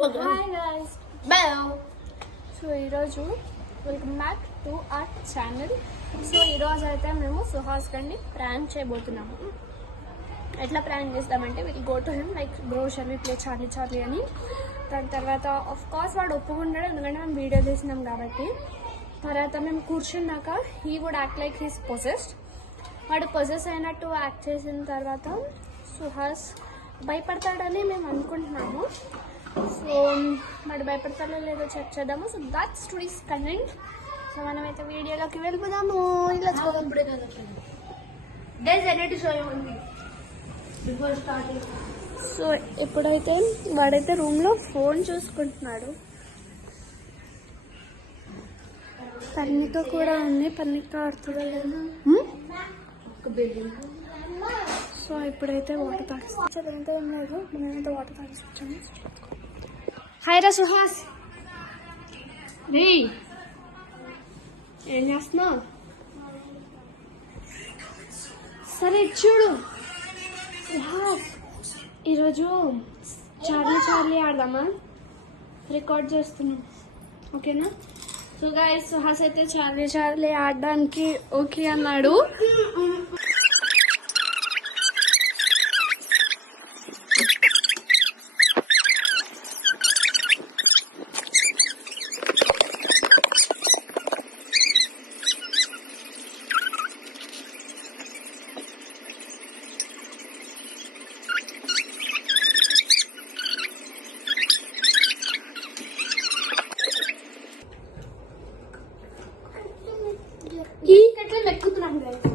Hi guys, so ఈరోజు welcome back to our channel. So ఈరోజు అయితే మేము సుహాస్ కండి ప్రాంక్ చేయబోతున్నాము. ఎట్లా ప్రాంక్ చేస్తామంటే will go to him like bro shall we play Charlie Charlie అని. దాని తర్వాత ఆఫ్ కోర్స్ వాడు ఒప్పుకుంటాడు, ఎందుకంటే మేము వీడియో తీసినాం కాబట్టి. తర్వాత మేము కూర్చున్నాక he would act like he's possessed. వాడు పొసెస్ అయినట్టు యాక్ట్ చేసిన తర్వాత సుహాస్ భయపడతాడని మేము అనుకుంటున్నాము. సో మరి భయపడతాడో లేదో చెక్ చేద్దాము. So that's today's content. So మనమైతే వీడియోలోకి వెళ్ళిపోదాము. ఇలా సో ఇప్పుడైతే వాడైతే రూమ్లో ఫోన్ చూసుకుంటున్నాడు. పన్నిక కూడా ఉంది, పన్నిక ఆడుతుందా లేదా. సో ఇప్పుడైతే వాటర్ తాగిస్తాం. ఎంత ఏం లేదు, మేమైతే వాటర్ తాగిస్తాము. హాయ్ రా సుహాస్, రే ఏం చేస్తున్నావు? సరే చూడు సుహాస్, ఈరోజు చార్లీ చార్లీ ఆడదామా? రికార్డ్ చేస్తున్నాం, ఓకేనా? సో గైస్, సుహాస్ అయితే చార్లీ చార్లీ ఆడడానికి ఓకే అన్నాడు. ఈ కట్ల లెక్కుతున్నాం గైస్,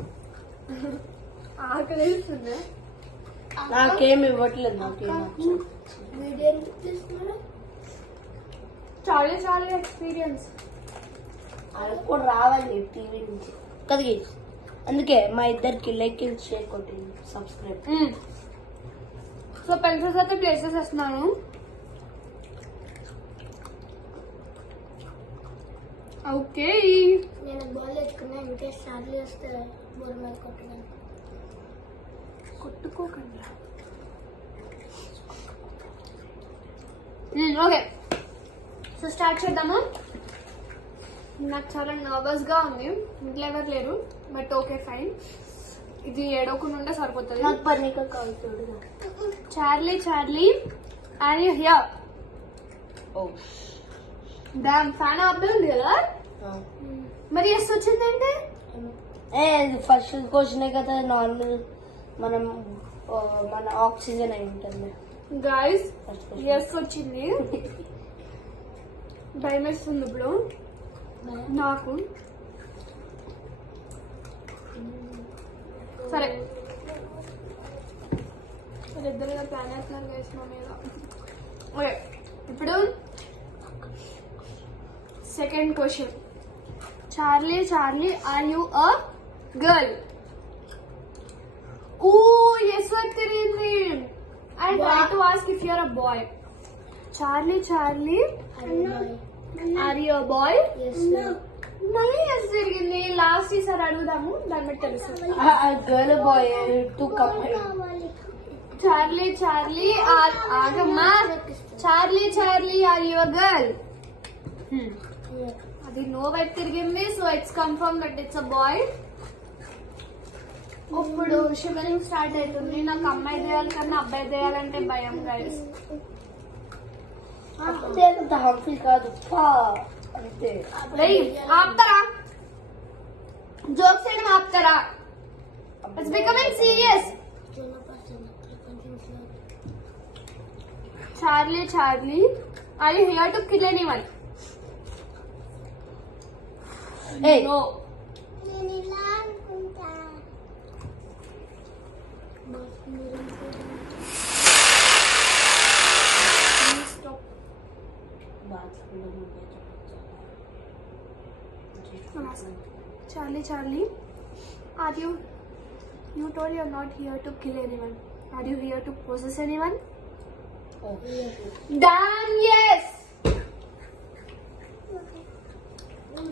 ఆకలి వేస్తుంది. నాకేమి ఇవ్వట్లేదు, నాకేం చాలా చాలా ఎక్స్పీరియన్స్ అది కూడా రావాలి టీవీ నుంచి కదిగి. అందుకే మా ఇద్దరికి లైక్ షేర్ కొట్టింది, సబ్స్క్రైబ్. సో పెన్సిల్స్ అయితే ప్లేసెస్ వేస్తున్నాను. ఓకే, నేను బాల్ తెచ్చుకున్నా, ఇంకా చార్లీ వస్తే బోర్ మీద కొట్టడానికి. కొట్టుకోకండి. ఓకే, సో స్టార్ట్ చేద్దామా? నాకు చాలా నర్వస్గా ఉంది, ఇంట్లో ఎవరు లేరు, బట్ ఓకే ఫైన్. ఇది ఏడవకుండా ఉంటే సరిపోతుంది. నాకు పన్నీక కావాలి చూడు. Charlie Charlie and you here. Oh damn, fan ఆపే ఉంది కదా మరి. ఎస్ వచ్చిందంటే ఫస్ట్ క్వశ్చన్ కదా, నార్మల్ మనం మన ఆక్సిజన్ అయి ఉంటుంది. గైస్ ఎస్ వచ్చింది. భయం వేస్తుంది ఇప్పుడు నాకు. సరే ఇద్దరుగా ప్లాన్ వేస్తున్నారు గైస్ మా మీద. ఓకే, ఇప్పుడు second question. Charlie Charlie are you a girl? ఓ ఎస్ వర్డ్ తిరిగింది. I try to ask if you're a boy. Charlie Charlie are you a boy? మళ్ళీ ఎస్ జరిగింది. లాస్ట్ ఈసారి అడుగుదాము, దాన్ని బట్టి తెలుసు. Girl boy to compare. Charlie Charlie ఆగమ్మా. Charlie Charlie are you a girl? అది నో వైపు తిరిగింది. So it's confirm that it's a boy. ఇప్పుడు షివరింగ్ స్టార్ట్ అవుతుంది. నాకు అమ్మాయి దేయాలి కన్నా అబ్బాయి దేయాలంటే భయం గైస్. హార్మ్ఫుల్ కాదు అంతే. ఆపుతారా? జోక్స్ చేయడం ఆపుతారా? It's becoming serious. Charlie Charlie are you here to kill anyone? No. నేను ఇలా అనుకుంటా. Charlie, Charlie, are you? You told you're not here to kill anyone. Are you here to possess anyone? Oh. Damn yes.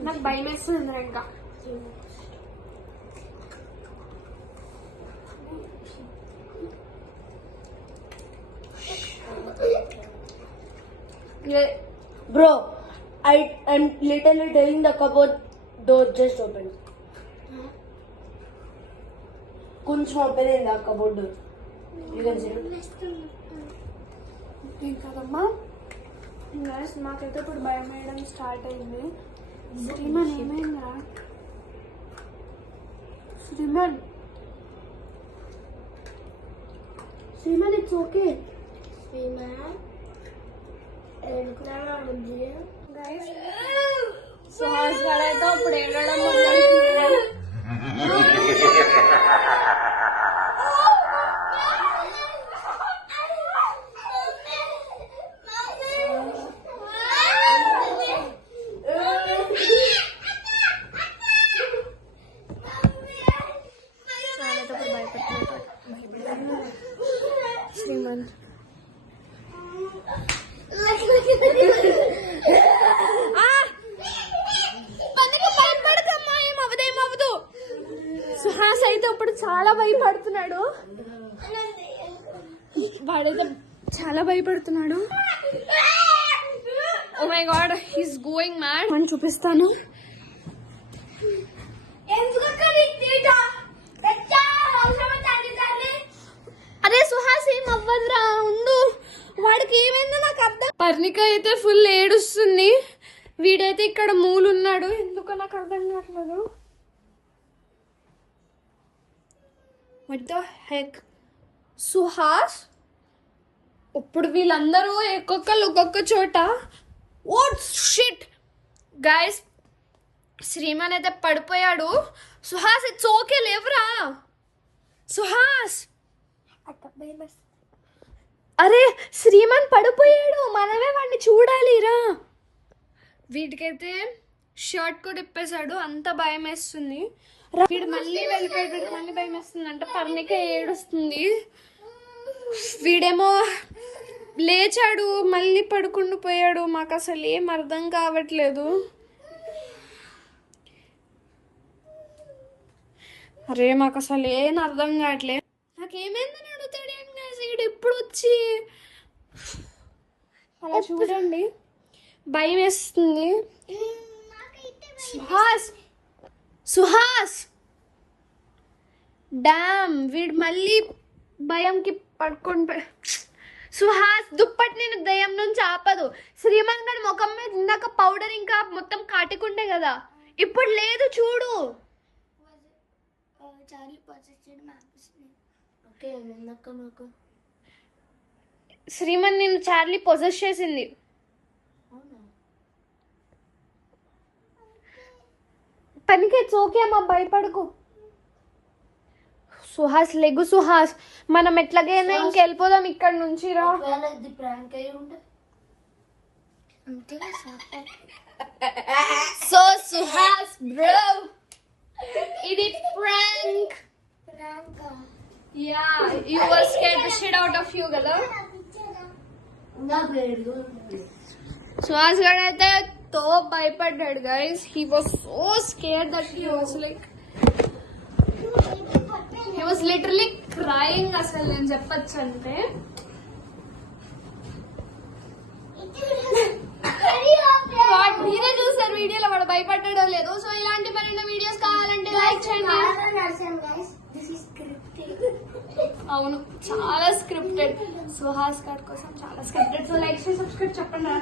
నాకు భయం వేస్తుంది ఇంకా. Bro, I'm literally telling the cupboard door just opened. కొంచెం open అయింది ఆ cupboard door. You can see it. ఏం కదమ్మా guys, మాకైతే ఇప్పుడు భయం వేయడం స్టార్ట్ అయింది. శ్రీమన్ ఏమైందిరా? Shriman it's okay. Guys Suhas గారు అయితే ఇప్పుడు ఏడవడం మొదలెట్టినాడు. శ్రీమన్ సుహాస్ అయితే ఇప్పుడు చాలా భయపడుతున్నాడు. వాడైతే చాలా భయపడుతున్నాడు. Oh my god, he's going mad అని చూపిస్తాను. అరే సుహాస్ ఏం అవ్వదురా, ఉండు. వాడికి ఏమైందో నాకు అర్థం. పర్ణిక అయితే ఫుల్ ఏడుస్తుంది. వీడైతే ఇక్కడ మూలున్నాడు. ఎందుకో నాకు అర్థం కావట్లేదు. What the heck Suhas? ఇప్పుడు వీళ్ళందరూ ఒక్కొక్క చోట. వాట్ షిట్ గైస్, శ్రీమాన్ అయితే పడిపోయాడు. సుహాస్ ఇట్స్ ఓకే, లేవురా సుహాస్. అరే శ్రీమాన్ పడిపోయాడు, మనమే వాడిని చూడాలిరా. వీటికైతే షర్ట్ కూడా ఇప్పేశాడు, అంత భయం వేస్తుంది. వీడు మళ్ళీ వెళ్ళిపోయాడు, వీడికి మళ్ళీ భయం వేస్తుంది అంటే. పర్ణిక ఏడుస్తుంది. వీడేమో లేచాడు, మళ్ళీ పడుకుంటూ పోయాడు. మాకు అసలు ఏం అర్థం కావట్లేదు. అరే మాకు అసలు ఏం అర్థం కావట్లేదు. నాకేమైందని అడుగుతాడు వీడు ఇప్పుడు వచ్చి. అలా చూడండి, భయం వేస్తుంది. సుహాస్ డామ్, వీడు మళ్ళీ భయంకి పడుకొని. సుహాస్ దుప్పటి నేను దయ్యం నుంచి ఆపదు. శ్రీమాన్ గారి ముఖం మీద ఇందాక పౌడర్ ఇంకా మొత్తం కాటికుండే కదా, ఇప్పుడు లేదు చూడు. శ్రీమన్ నేను చార్లీ పొజెస్ చేసింది. పనికి ఇట్స్ ఓకే అమ్మా, భయపడకు. సుహాస్ లెగు. సుహాస్ మనం ఎట్లాగైనా ఇంకెళ్ళిపోదాం ఇక్కడ నుంచి రా. సో సుహాస్ బ్రో, ఇది prank. Yeah, you were scared the shit out of you కదా. సుహాస్ గారు అయితే తో భయపడ్డాడు guys. He was so scared that he was like, he was literally crying. అసలు నేను చెప్పచ్చు అంటే మీరే చూసారు వీడియోలో వాడు భయపడ్డాడో లేదు. సో ఇలాంటి మరిన్ని వీడియోస్ కావాలంటే లైక్ చేయండి. అవును, చాలా స్క్రిప్టెడ్. సుహాస్ గారి కోసం చాలా స్క్రిప్టెడ్. సో లైక్ చేసి సబ్స్క్రైబ్ చెప్పండి.